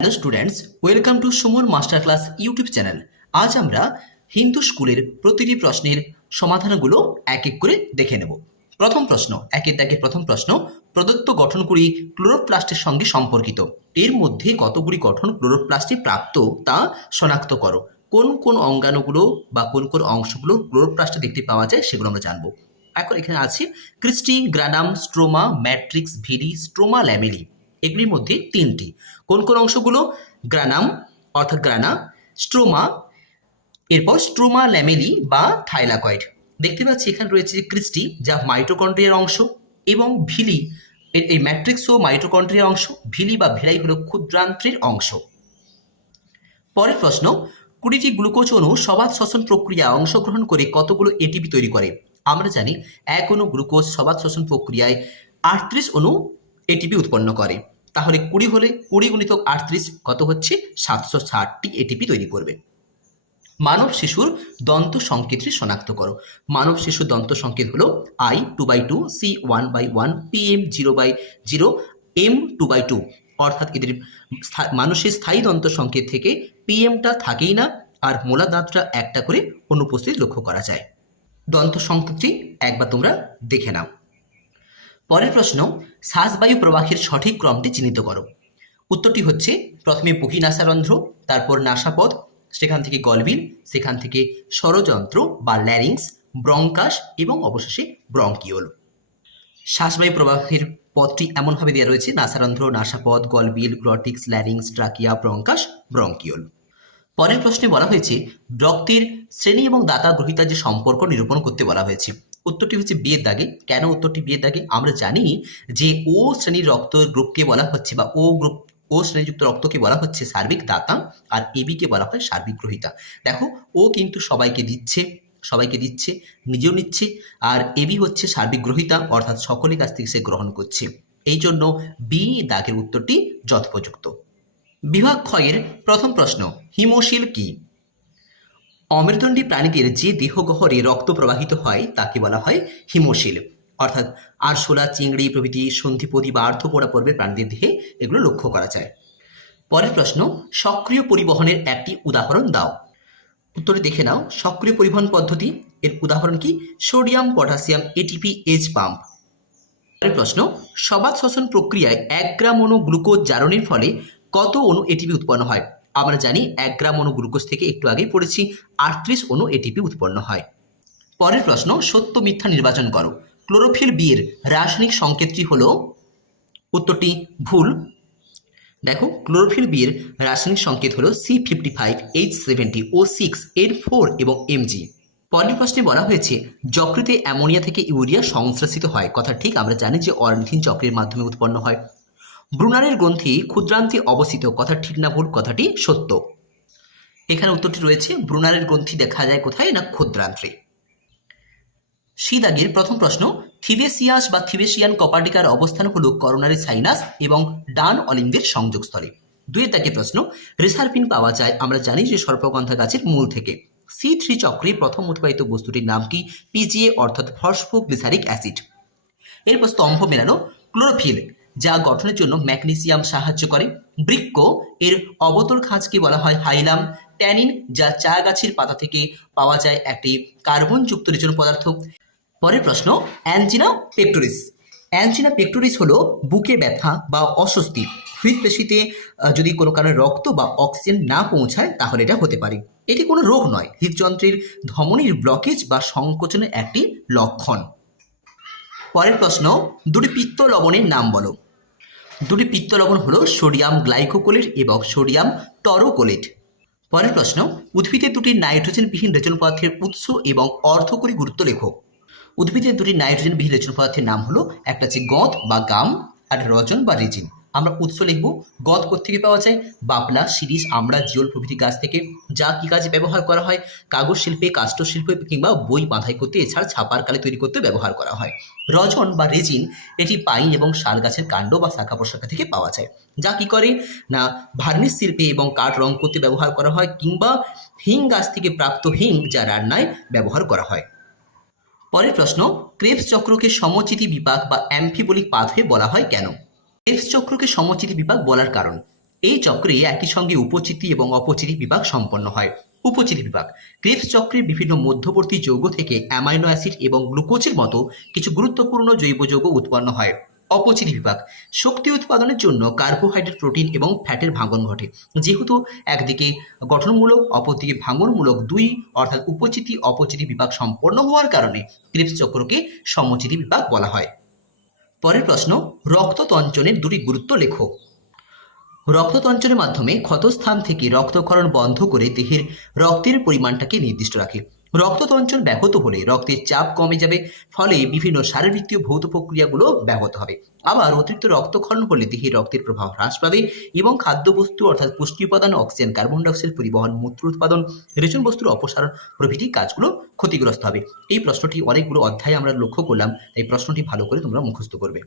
Hello students, welcome to Suman master class YouTube channel. আজ আমরা হিন্দু স্কুলের প্রতিটি প্রশ্নের সমাধানগুলো এক এক করে দেখে নেব। প্রথম প্রশ্ন, একের দাগে প্রথম প্রশ্ন, প্রদত্ত গঠনগুলি ক্লোরোপ্লাস্টের সঙ্গে সম্পর্কিত। এর মধ্যে কতগুলি গঠন ক্লোরোপ্লাস্টে প্রাপ্ত তা শনাক্ত করো। কোন কোন অঙ্গাণুগুলো বা কোন কোন অংশগুলো ক্লোরোপ্লাস্টে দেখতে পাওয়া যায় সেগুলো আমরা জানবো। এখন এখানে আছে ক্রিস্টি, গ্রানাম, স্ট্রোমা, ম্যাট্রিক্স, ভিডি, স্ট্রোমা, ল্যামেলি। এগুলির মধ্যে তিনটি। কোন কোন অংশগুলো? গ্রানাম অর্থাৎ গ্রানা, স্ট্রোমা, এরপর স্ট্রোমা ল্যামেলি বা থাইলাকয়েড। দেখতে পাচ্ছি এখানে রয়েছে ক্রিস্টি, যা মাইটোকন্ড্রিয়ার অংশ, এবং ভিলি, এই ম্যাট্রিক্সও মাইটোকন্ড্রিয়ার অংশ। ভিলি বা ভিলাই হলো ক্ষুদ্রান্ত্রের অংশ। পরের প্রশ্ন, 20টি গ্লুকোজ অণু সবাত শ্বসন প্রক্রিয়ায় অংশগ্রহণ করে কতগুলো এটিপি তৈরি করে? আমরা জানি এক অণু গ্লুকোজ সবাত শ্বসন প্রক্রিয়ায় 38 অণু এটিপি উৎপন্ন করে। তাহলে 20 হলে 20 গুণিতক 38 কত হচ্ছে? 760টি এটিপি তৈরি করবে। মানব শিশুর দন্ত সংকেতটি শনাক্ত করো। মানব শিশুর দন্ত সংকেত হলো I 2/2, C 1/1, PM 0/0, M 2/2। অর্থাৎ এদের মানুষের স্থায়ী দন্ত সংকেত থেকে পিএমটা থাকেই না, আর মোলা দাঁতটা একটা করে অনুপস্থিত লক্ষ্য করা যায়। দন্ত সংকেতটি একবার তোমরা দেখে নাও। পরের প্রশ্ন, শ্বাসবায়ু প্রবাহের সঠিক ক্রমটি চিহ্নিত করো। উত্তরটি হচ্ছে প্রথমে বহিনাসারন্ধ্র, তারপর নাসাপথ, সেখান থেকে গলবিল, সেখান থেকে স্বরযন্ত্র বা ল্যারিংস, ব্রঙ্কাস এবং অবশেষে ব্রঙ্কিওল। শ্বাসবায়ু প্রবাহের পথটি এমনভাবে দেওয়া রয়েছে: নাসারন্ধ্র, নাসাপথ, গলবিল, গ্লটিক্স, ল্যারিংস, ট্রাকিয়া, ব্রঙ্কাস, ব্রঙ্কিওল। পরের প্রশ্নে বলা হয়েছে রক্তের শ্রেণী এবং দাতা গ্রহিতার যে সম্পর্ক নিরূপণ করতে বলা হয়েছে। উত্তরটি হচ্ছে বিয়ের দাগে। কেন উত্তরটি বিয়ের দাগে? আমরা জানি যে ও শ্রেণীর রক্ত গ্রুপকে বলা হচ্ছে, বা ও শ্রেণীযুক্ত রক্তকে বলা হচ্ছে সার্বিক দাতা, আর এবিকে বলা হয় সার্বিক গ্রহিতা। দেখো, ও কিন্তু সবাইকে দিচ্ছে, নিজেও নিচ্ছে, আর এবি হচ্ছে সার্বিক গ্রহিতা, অর্থাৎ সকলের কাছ থেকে সে গ্রহণ করছে। এই জন্য বি দাগের উত্তরটি যথোপযুক্ত। বিভাগ ক্ষয়ের প্রথম প্রশ্ন, হিমোশিল কি? অমেরুদণ্ডী প্রাণীদের যে দেহগহ্বরে রক্ত প্রবাহিত হয় তাকে বলা হয় হিমোশিল। অর্থাৎ আরশোলা, চিংড়ি প্রভৃতি সন্ধিপদী বা আর্থপোড়া পর্বের প্রাণীদের দেহে এগুলো লক্ষ্য করা যায়। পরের প্রশ্ন, সক্রিয় পরিবহনের একটি উদাহরণ দাও। উত্তরে দেখে নাও। সক্রিয় পরিবহন পদ্ধতি এর উদাহরণ কি? Sodium potassium ATPase pump. পরের প্রশ্ন, সবাত শ্বসন প্রক্রিয়ায় 1 গ্রাম অণু গ্লুকোজ জারণের ফলে কত অণু এটিপি উৎপন্ন হয়? আমরা জানি 1 গ্রাম অণু গ্লুকোজ থেকে একটু আগেই পড়েছি 38 অণু এটিপি উৎপন্ন হয়। পরের প্রশ্ন, সত্য মিথ্যা নির্বাচন করো। ক্লোরোফিল বি এর রাসায়নিক সংকেতটি হলো, উত্তরটি ভুল। দেখো, ক্লোরোফিল বি এর রাসায়নিক সংকেত হলো C55H70O6 N4 এবং Mg। পরের প্রশ্নে বলা হয়েছে যকৃতে অ্যামোনিয়া থেকে ইউরিয়া সংশ্লেষিত হয়। কথা ঠিক। আমরা জানি যে অর্নিথিন চক্রের মাধ্যমে উৎপন্ন হয়। ব্রুনারের গ্রন্থি ক্ষুদ্রান্তে অবস্থিত। কথা ঠিক না ভুল? কথাটি সত্য। এখানে উত্তরটি রয়েছে ব্রুনারের গ্রন্থি দেখা যায় কোথায়? না ক্ষুদ্রান্ত্রে। সি দাগের প্রথম প্রশ্ন, থিবেসিয়াস বা থিবেসিয়ান কপার্টিকার অবস্থান হলো করোনারি সাইনাস এবং ডান অলিন্দের সংযোগস্থলে। 2 দাগের প্রশ্ন, রেসারপিন পাওয়া যায় আমরা জানি যে সর্পগন্ধা গাছের মূল থেকে। C3 চক্রে প্রথম উৎপাদিত বস্তুটির নাম কি? পিজিএ অর্থাৎ ফসফোগ্লিসারিক অ্যাসিড। এরপর স্তম্ভ মেলানো। ক্লোরোফিল, যা গঠনের জন্য ম্যাগনেসিয়াম সাহায্য করে। বৃক্ক, এর অবতল খাঁজকে বলা হয় হাইলাম। ট্যানিন, যা চা গাছের পাতা থেকে পাওয়া যায় একটি কার্বনযুক্ত রেচন পদার্থ। পরের প্রশ্ন, অ্যাঞ্জিনা পেক্টোরিস। অ্যাঞ্জিনা পেক্টোরিস হলো বুকে ব্যথা বা অস্বস্তি। হৃদপেশিতে যদি কোনো কারণে রক্ত বা অক্সিজেন না পৌঁছায় তাহলে এটা হতে পারে। এটি কোনো রোগ নয়, হৃদযন্ত্রের ধমনির ব্লকেজ বা সংকোচনের একটি লক্ষণ। পরের প্রশ্ন, 2টি পিত্ত লবণের নাম বলো। 2টি পিত্ত লবণ হলো সোডিয়াম গ্লাইকোকোলেট এবং সোডিয়াম টরোকোলেট। পরের প্রশ্ন, উদ্ভিদের 2টি নাইট্রোজেনবিহীন রেচন পদার্থের উৎস এবং অর্থকরী গুরুত্ব লেখো। উদ্ভিদের 2টি নাইট্রোজেনবিহীন রেচন পদার্থের নাম হলো, একটা হচ্ছে গঁদ বা গাম, আর রজন বা রেজিন। আমরা উৎস লিখব। গঁদ কোত্থেকে পাওয়া যায়? বাপলা, শিরীষ, আমড়া, জিওল প্রভৃতি গাছ থেকে। যা কি কাজে ব্যবহার করা হয়? কাগজ শিল্পে, কাষ্ঠ শিল্পে কিংবা বই বাঁধাই করতে, এছাড়া ছাপার কালি তৈরি করতে ব্যবহার করা হয়। রজন বা রেজিন এটি পাইন এবং শাল গাছের কাণ্ড বা শাখা প্রশাখা থেকে পাওয়া যায়। যা কি করে? না ভার্নিশ শিল্পে এবং কাঠ রং করতে ব্যবহার করা হয়, কিংবা হিং গাছ থেকে প্রাপ্ত হিং যা রান্নায় ব্যবহার করা হয়। পরের প্রশ্ন, ক্রেবস চক্রকে সমচিতি বিপাক বা অ্যাম্ফিবোলিক পাথওয়ে বলা হয় কেন? ক্রেবস চক্রকে সমচিতি বিপাক বলার কারণ, এই চক্রে একই সঙ্গে উপচিতি এবং অপচিতি বিভাগ সম্পন্ন হয়। উপচিতি বিভাগ ক্রেবস চক্রের বিভিন্ন মধ্যবর্তী যৌগ থেকে অ্যামাইনো অ্যাসিড এবং গ্লুকোজের মতো কিছু গুরুত্বপূর্ণ জৈব যৌগ উৎপন্ন হয়। অপচিতি বিভাগ শক্তি উৎপাদনের জন্য কার্বোহাইড্রেট, প্রোটিন এবং ফ্যাটের ভাঙন ঘটে। যেহেতু একদিকে গঠনমূলক অপরদিকে ভাঙনমূলক দুই অর্থাৎ উপচিতি অপচিতি বিভাগ সম্পন্ন হওয়ার কারণে ক্রেবস চক্রকে সমচিতি বিভাগ বলা হয়। পরের প্রশ্ন, রক্ততঞ্চনের দুটি গুরুত্ব লেখো। রক্ততঞ্চনের মাধ্যমে ক্ষতস্থান থেকে রক্তক্ষরণ বন্ধ করে দেহের রক্তের পরিমাণটাকে নির্দিষ্ট রাখে। রক্ততঞ্চন ব্যাহত হলে রক্তের চাপ কমে যাবে, ফলে বিভিন্ন শারীরবৃত্তীয় ভৌত প্রক্রিয়াগুলো ব্যাহত হবে। আবার অতিরিক্ত রক্তক্ষরণ হলে দেহে রক্তের প্রবাহ হ্রাস পাবে এবং খাদ্যবস্তু অর্থাৎ পুষ্টি উপাদান, অক্সিজেন, কার্বন ডাইঅক্সাইড পরিবহন, মূত্র উৎপাদন, রেচন বস্তুর অপসারণ প্রভৃতি কাজগুলো ক্ষতিগ্রস্ত হবে। এই প্রশ্নটি অনেকগুলো অধ্যায়ে আমরা লক্ষ্য করলাম, এই প্রশ্নটি ভালো করে তোমরা মুখস্থ করবে।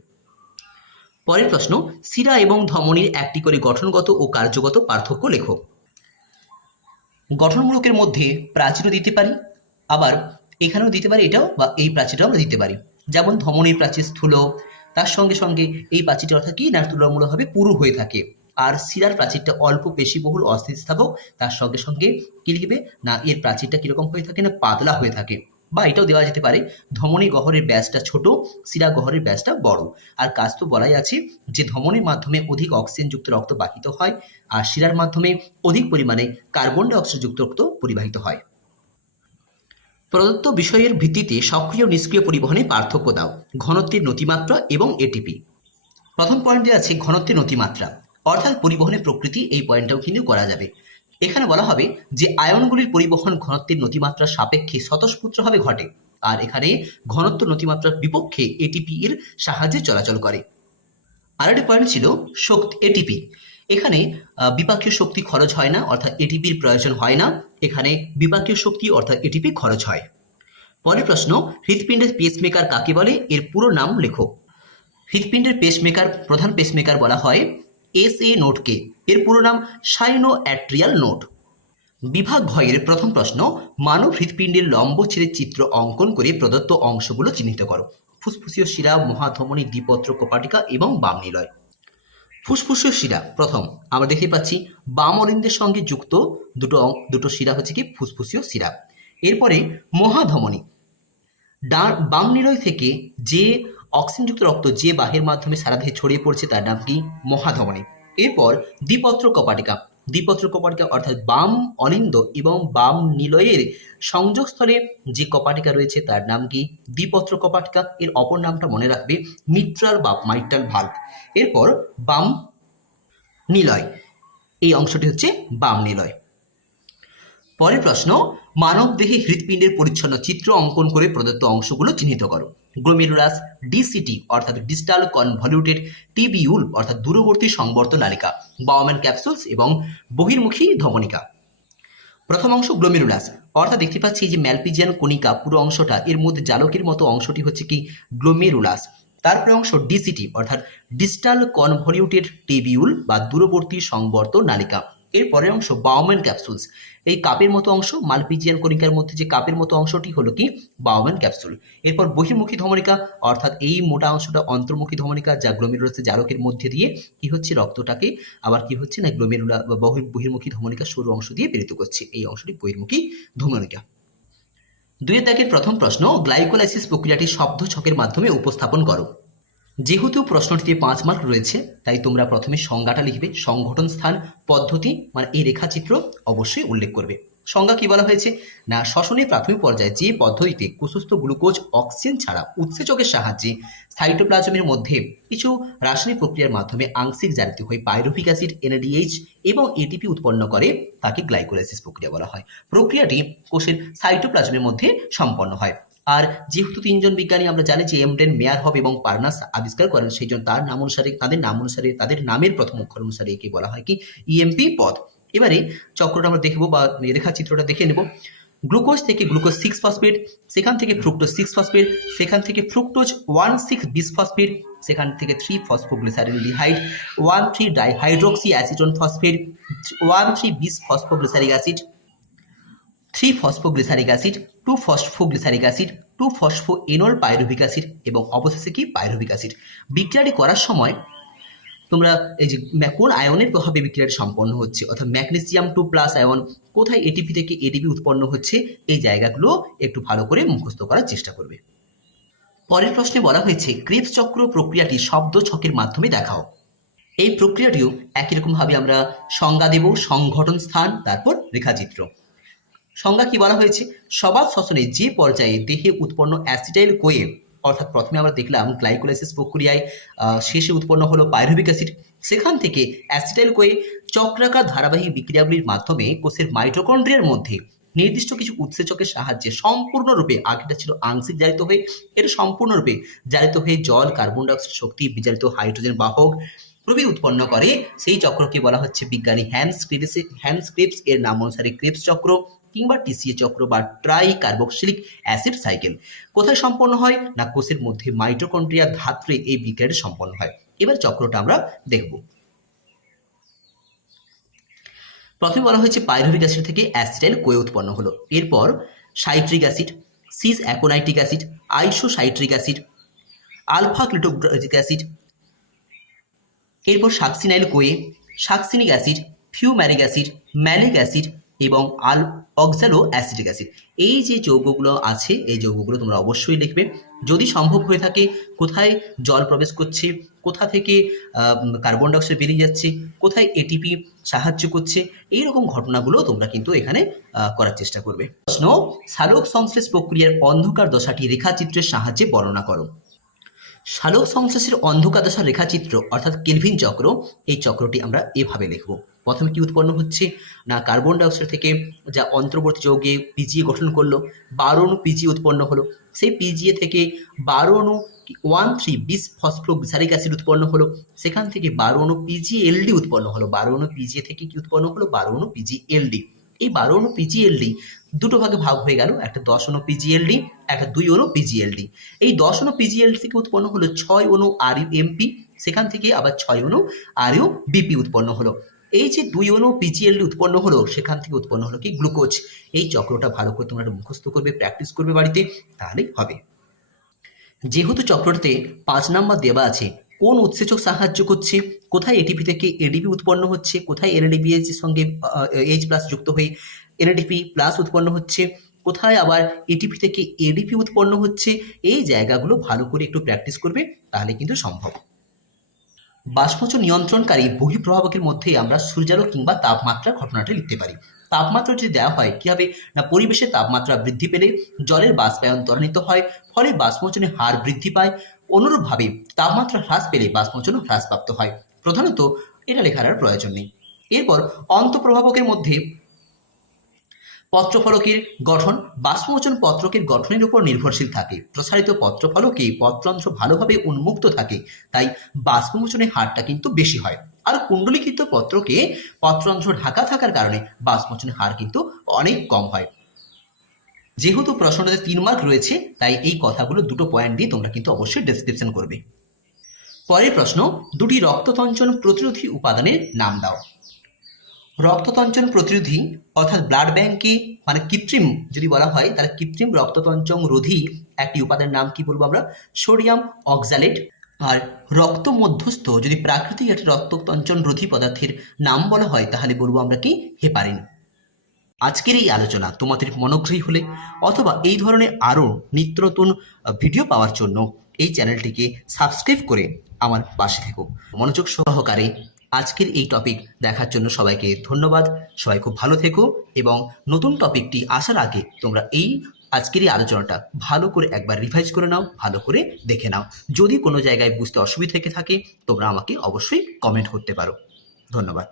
পরের প্রশ্ন, শিরা এবং ধমনীর একটি করে গঠনগত ও কার্যগত পার্থক্য লেখো। গঠনমূলকের মধ্যে প্রাচীরও দিতে পারি, আবার এখানেও দিতে পারি, এটাও বা এই প্রাচীরটাও আমরা দিতে পারি। যেমন ধমনীর প্রাচীর স্থূল, তার সঙ্গে সঙ্গে এই প্রাচীরটা অর্থাৎ কি না তুলনামূলকভাবে পুরু হয়ে থাকে। আর শিরার প্রাচীরটা অল্প পেশিবহুল অস্থিতিস্থাপক, তার সঙ্গে সঙ্গে কি লিখবে না এর প্রাচীরটা কিরকম হয়ে থাকে না পাতলা হয়ে থাকে। বা এটাও দেওয়া যেতে পারে ধমনী গহ্বরের ব্যাসটা ছোট, শিরা গহ্বরের ব্যাসটা বড়। আর কাজ তো বলাই আছে যে ধমনীর মাধ্যমে অধিক অক্সিজেনযুক্ত রক্ত বাহিত হয় আর শিরার মাধ্যমে অধিক পরিমাণে কার্বন ডাইঅক্সাইডযুক্ত রক্ত পরিবাহিত হয়। প্রদত্ত বিষয়ের ভিত্তিতে সক্রিয় নিষ্ক্রিয় পরিবহনে পার্থক্য দাও। ঘনত্বের নতিমাত্রা এবং এটিপি। প্রথম পয়েন্টে আছে ঘনত্বের নতিমাত্রা অর্থাৎ পরিবহনের প্রকৃতি। এই পয়েন্টটাও কিন্তু করা যাবে। এখানে বলা হবে যে আয়নগুলির পরিবহন ঘনত্বের নতিমাত্রার সাপেক্ষে স্বতঃস্ফূর্তভাবে ঘটে, আর এখানে ঘনত্ব নতিমাত্রার বিপক্ষে এটিপি এর সাহায্যে চলাচল করে। আরেকটি পয়েন্ট ছিল শক্তি এটিপি। এখানে বিপাকীয় শক্তি খরচ হয় না, অর্থাৎ এটিপির প্রয়োজন হয় না। এখানে বিপাকীয় শক্তি অর্থাৎ এটিপি খরচ হয়। পরের প্রশ্ন, হৃৎপিণ্ডের পেসমেকার কাকে বলে? এর পুরো নাম লেখো। হৃৎপিণ্ডের পেসমেকার প্রধান পেসমেকার বলা হয় SA নোডকে। এর পুরো নাম সাইনো অ্যাট্রিয়াল নোড। বিভাগ ঘয়ের প্রথম প্রশ্ন, মানব হৃৎপিণ্ডের লম্ব ছেদের চিত্র অঙ্কন করে প্রদত্ত অংশগুলো চিহ্নিত করো। ফুসফুসীয় শিরা, মহাধমনী, দ্বিপত্র কপাটিকা এবং বাম নিলয়। ফুসফুসীয় শিরা প্রথম আমরা দেখতে পাচ্ছি বাম অলিন্দের সঙ্গে যুক্ত দুটো শিরা হচ্ছে কি ফুসফুসীয় শিরা। এরপরে মহাধমনী, বাম নিলয় থেকে যে অক্সিজেনযুক্ত রক্ত যে বাহের মাধ্যমে সারা দেহে ছড়িয়ে পড়ছে তার নাম কি মহাধমনী। এরপর দ্বিপত্র কপাটিকা, দ্বিপত্র কপাটিকা অর্থাৎ বাম অলিন্দ এবং বাম নিলয়ের সংযোগস্থলে যে কপাটিকা রয়েছে তার নাম কি দ্বিপত্র কপাটিকা। এর অপর নামটা মনে রাখবে মিট্রাল বা মাইট্রাল ভালভ। এরপর বাম নিলয়, এই অংশটি হচ্ছে বাম নিলয়। পরের প্রশ্ন, মানব দেহে হৃৎপিণ্ডের পরিচ্ছন্ন চিত্র অঙ্কন করে প্রদত্ত অংশগুলো চিহ্নিত করো। গ্লোমেরুলাস, ডিসিটি অর্থাৎ ডিস্টাল কনভলিউটেড টিবিউল অর্থাৎ দূরবর্তী সংবর্ত নালিকা, বাউম্যান ক্যাপসুলস এবং বহির্মুখী ধমনিকা। প্রথম অংশ গ্লোমেরুলাস অর্থাৎ দেখতে পাচ্ছি যে ম্যালপিজিয়ান কণিকা পুরো অংশটা, এর মধ্যে জালকের মতো অংশটি হচ্ছে কি গ্লোমেরুলাস। তারপরে অংশ ডিসিটি অর্থাৎ ডিস্টাল কনভলিউটেড টিবিউল বা দূরবর্তী সংবর্ত নালিকা। এর পরের অংশ বাউম্যান ক্যাপসুলস, এই কাপের মতো অংশ মালপিজিয়ান কণিকার মধ্যে যে কাপের মতো অংশটি হলো কি বাউম্যান ক্যাপসুল। এরপর বহির্মুখী ধমনিকা অর্থাৎ এই মোটা অংশটা অন্তর্মুখী ধমনিকা, যা গ্লোমেরুলাসের জারকের মধ্যে দিয়ে কি হচ্ছে রক্তটাকে আবার কি হচ্ছে না গ্লোমেরুলা বা বহির্মুখী ধমনিকা সরু অংশ দিয়ে প্রেরিত করছে। এই অংশটি বহির্মুখী ধমনিকা। 2 দাগের প্রথম প্রশ্ন, গ্লাইকোলাইসিস প্রক্রিয়াটি শব্দ ছকের মাধ্যমে উপস্থাপন করো। যেহেতু প্রশ্নটিতে 5 মার্ক রয়েছে তাই তোমরা প্রথমে সংজ্ঞাটা লিখবে। সংগঠন, স্থান, পদ্ধতি মানে এই রেখাচিত্র অবশ্যই উল্লেখ করবে। সংজ্ঞা কি বলা হয়েছে না শ্বসনের প্রাথমিক পর্যায়ে যে পদ্ধতিতে কোষস্থ গ্লুকোজ অক্সিজেন ছাড়া উৎসেচকের সাহায্যে সাইটোপ্লাজমের মধ্যে কিছু রাসায়নিক প্রক্রিয়ার মাধ্যমে আংশিক জারিত হয়ে পাইরুভিক অ্যাসিড, NADH এবং ATP উৎপন্ন করে তাকে গ্লাইকোলাইসিস প্রক্রিয়া বলা হয়। প্রক্রিয়াটি কোষের সাইটোপ্লাজমের মধ্যে সম্পন্ন হয়। আর যেহেতু 3 জন বিজ্ঞানী আমরা জানি যে এমডেন, মেয়ারহব এবং পার্নাস আবিষ্কার করেন, সেই জন্য তার নাম অনুসারে তাদের নামের প্রথম অক্ষর অনুসারে একে বলা হয় কি EMP পদ। এবারে চক্রটা আমরা দেখব বা রেখাচিত্রটা দেখে নেব। গ্লুকোজ থেকে গ্লুকোজ 6 ফসফেট, সেখান থেকে ফ্রুক্টোজ 6 ফসফেট, সেখান থেকে ফ্রুক্টোজ 1,6 বিস ফসফেট, সেখান থেকে 3 ফসফোগ্লিসারিলডিহাইড, 1,3 dihydroxy acetone phosphate, 1,3 bis phosphoglyceric acid, 3 phosphoglyceric acid, 2 phosphoglyceric acid, 2 phosphoenol pyruvic acid এবং অবশেষে কি পাইরুভিক অ্যাসিড। বিক্রিয়াটি করার সময় তোমরা এই যে কোন আয়নের প্রভাবে বিক্রিয়াটি সম্পন্ন হচ্ছে, অর্থাৎ ম্যাগনেসিয়াম 2+ আয়ন কোথায় এটিপি থেকে এডিপি উৎপন্ন হচ্ছে, এই জায়গাগুলো একটু ভালো করে মুখস্থ করার চেষ্টা করবে। পরের প্রশ্নে বলা হয়েছে ক্রেবস চক্র প্রক্রিয়াটি শব্দ ছকের মাধ্যমে দেখাও। এই প্রক্রিয়াটিও একই রকমভাবে আমরা সংজ্ঞা দেব, সংঘটন স্থান, তারপর রেখাচিত্র। সংজ্ঞা কি বলা হয়েছে, সবাত শ্বসনে যে পর্যায়ে দেহে উৎপন্ন অ্যাসিটাইল কোয়ে, অর্থাৎ প্রথমে আমরা দেখলাম গ্লাইকোলাইসিস প্রক্রিয়ায় শেষে উৎপন্ন হলো পাইরুভিক অ্যাসিড, সেখান থেকে অ্যাসিটাইল কোয়ে চক্রাকার ধারাবাহিক বিক্রিয়াগুলির মাধ্যমে কোষের মাইটোকন্ড্রিয়ার মধ্যে নির্দিষ্ট কিছু উৎসেচকের সাহায্যে সম্পূর্ণরূপে, আগেটা ছিল আংশিক জারিত হয়ে, এটা সম্পূর্ণরূপে জারিত হয়ে জল, কার্বন ডাইঅক্সাইড শক্তি, বিজারিত হাইড্রোজেন বাহক প্রভৃতি উৎপন্ন করে। সেই চক্রকে বলা হচ্ছে বিজ্ঞানী হ্যান্স ক্রেবস এর নাম অনুসারে ক্রেবস চক্র কিংবা টিসিএ চক্র বা ট্রাই কার্বক্সিলিক অ্যাসিড সাইকেল। কোথায় সম্পন্ন হয় না, কোষের মধ্যে মাইটোকন্ড্রিয়া ধাত্রে এই বিক্রিয়াটি সম্পন্ন হয়। এবার চক্রটা আমরা দেখব। প্রথমে বলা হয়েছে পাইরুভিক অ্যাসিড থেকে অ্যাসিটাইল কোয়ে উৎপন্ন হলো, এরপর citric acid, cis aconitic acid, isocitric acid, alpha গ্লুটোগ্লিক অ্যাসিড, এরপর succinyl CoA, succinic acid, fumaric acid, malic acid এবং অক্সালো অ্যাসিটিক অ্যাসিড। এই যে যৌগগুলো আছে, এই যৌগগুলো তোমরা অবশ্যই লিখবে। যদি সম্ভব হয়ে থাকে কোথায় জল প্রবেশ করছে, কোথা থেকে কার্বন ডাইঅক্সাইড বেরিয়ে যাচ্ছে, কোথায় এটিপি সাহায্য করছে, এই রকম ঘটনাগুলো তোমরা কিন্তু এখানে করার চেষ্টা করবে। প্রশ্ন, সালোক সংশ্লেষ প্রক্রিয়ার অন্ধকার দশাটি রেখাচিত্রের সাহায্যে বর্ণনা করো। সালোক সংশ্লেষের অন্ধকার দশার রেখাচিত্র অর্থাৎ কেলভিন চক্র, এই চক্রটি আমরা এভাবে লিখব। প্রথমে কি উৎপন্ন হচ্ছে না, কার্বন ডাইঅক্সাইড থেকে যা অন্তর্বর্তী যৌগে পিজিএ গঠন করলো, 12 অণু পিজিএ উৎপন্ন হলো, সেই পিজিএ থেকে 12 অণু 1,3-বিস ফসফোগ্লিসারিক অ্যাসিড উৎপন্ন হলো, সেখান থেকে 12 অণু পিজিএলডি উৎপন্ন হলো। 12 অণু পিজিএ থেকে কি উৎপন্ন হলো, 12 অণু পিজিএলডি। এই 12 অণু পিজিএলডি দুটো ভাগে ভাগ হয়ে গেল, একটা 10 অণু পিজিএলডি, একটা 2 অণু পিজিএলডি। এই 10 অণু পিজিএলডি থেকে উৎপন্ন হলো 6 অণু আরইউএমপি, সেখান থেকে আবার 6 অণু আরইউবিপি উৎপন্ন হলো। এই যে 2 অণু পিজিএলডি উৎপন্ন হলো, সেখান থেকে উৎপন্ন হলো কি গ্লুকোজ। এই চক্রটা ভালো করে তোমরা মুখস্থ করবে, প্র্যাকটিস করবে বাড়িতে, তাহলেই হবে। যেহেতু চক্রটিতে 5 নাম্বার দেওয়া আছে, কোন উৎসেচক সাহায্য করছে, কোথায় এটিপি থেকে এডিপি উৎপন্ন হচ্ছে, কোথায় এনএডিপিএস এর সঙ্গে H+ যুক্ত হয়ে এনএডিপি প্লাস উৎপন্ন হচ্ছে, কোথায় আবার এটিপি থেকে এডিপি উৎপন্ন হচ্ছে, এই জায়গাগুলো ভালো করে একটু প্র্যাকটিস করবে, তাহলে কিন্তু সম্ভব। বাষ্পমোচন নিয়ন্ত্রণকারী বহিঃপ্রভাবকের মধ্যে আমরা সূর্যালোক কিংবা তাপমাত্রা ঘটনাটা লিখতে পারি। তাপমাত্রা যদি দেওয়া হয় কি হবে না, পরিবেশের তাপমাত্রা বৃদ্ধি পেলে জলের বাষ্পায়ন ত্বরান্বিত হয়, ফলে বাষ্পমোচনের হার বৃদ্ধি পায়। অনুরূপভাবে তাপমাত্রা হ্রাস পেলে বাষ্পমোচন হ্রাসপ্রাপ্ত হয়। প্রধানত এটা লেখার আর প্রয়োজন নেই। এরপর অন্তঃপ্রভাবকের মধ্যে পত্রফলকের গঠন, বাষ্পমোচন পত্রকের গঠনের উপর নির্ভরশীল থাকে। প্রসারিত পত্রফলকে পত্রাংশ ভালোভাবে উন্মুক্ত থাকে, তাই বাষ্পমোচনের হারটা কিন্তু বেশি হয়। আর কুণ্ডলীকৃত পত্রকে পত্রাংশ ঢাকা থাকার কারণে বাষ্পমোচনের হার কিন্তু অনেক কম হয়। যেহেতু প্রশ্নটাতে 3 মার্ক রয়েছে, তাই এই কথাগুলো দুটো পয়েন্ট দিয়ে তোমরা কিন্তু অবশ্যই ডেসক্রিপশন করবে। পরের প্রশ্ন, দুটি রক্ততঞ্চন প্রতিরোধী উপাদানের নাম দাও। রক্ততঞ্চন প্রতিরোধী অর্থাৎ ব্লাড ব্যাংকে মানে কৃত্রিম যদি বলা হয়, তাহলে কৃত্রিম রক্ততঞ্চন রোধী একটি উপাদানের নাম কি বলবো আমরা, সোডিয়াম অক্সালেট। আর রক্ত মধ্যস্থ যদি প্রাকৃতিক একটি রক্ততঞ্চন রোধী পদার্থের নাম বলা হয়, তাহলে বলবো আমরা কি, হেপারিন। আজকের এই আলোচনা তোমাদের মনোগ্রাহী হলে অথবা এই ধরনের আরও নিত্য নতুন ভিডিও পাওয়ার জন্য এই চ্যানেলটিকে সাবস্ক্রাইব করে আমার পাশে থেকো। মনোযোগ সহকারে আজকের এই টপিক দেখার জন্য সবাইকে ধন্যবাদ। সবাই খুব ভালো থেকো এবং নতুন টপিকটি আসার আগে তোমরা এই আজকের এই আলোচনাটা ভালো করে একবার রিভাইজ করে নাও, ভালো করে দেখে নাও। যদি কোনো জায়গায় বুঝতে অসুবিধা থেকে থাকে তোমরা আমাকে অবশ্যই কমেন্ট করতে পারো। ধন্যবাদ।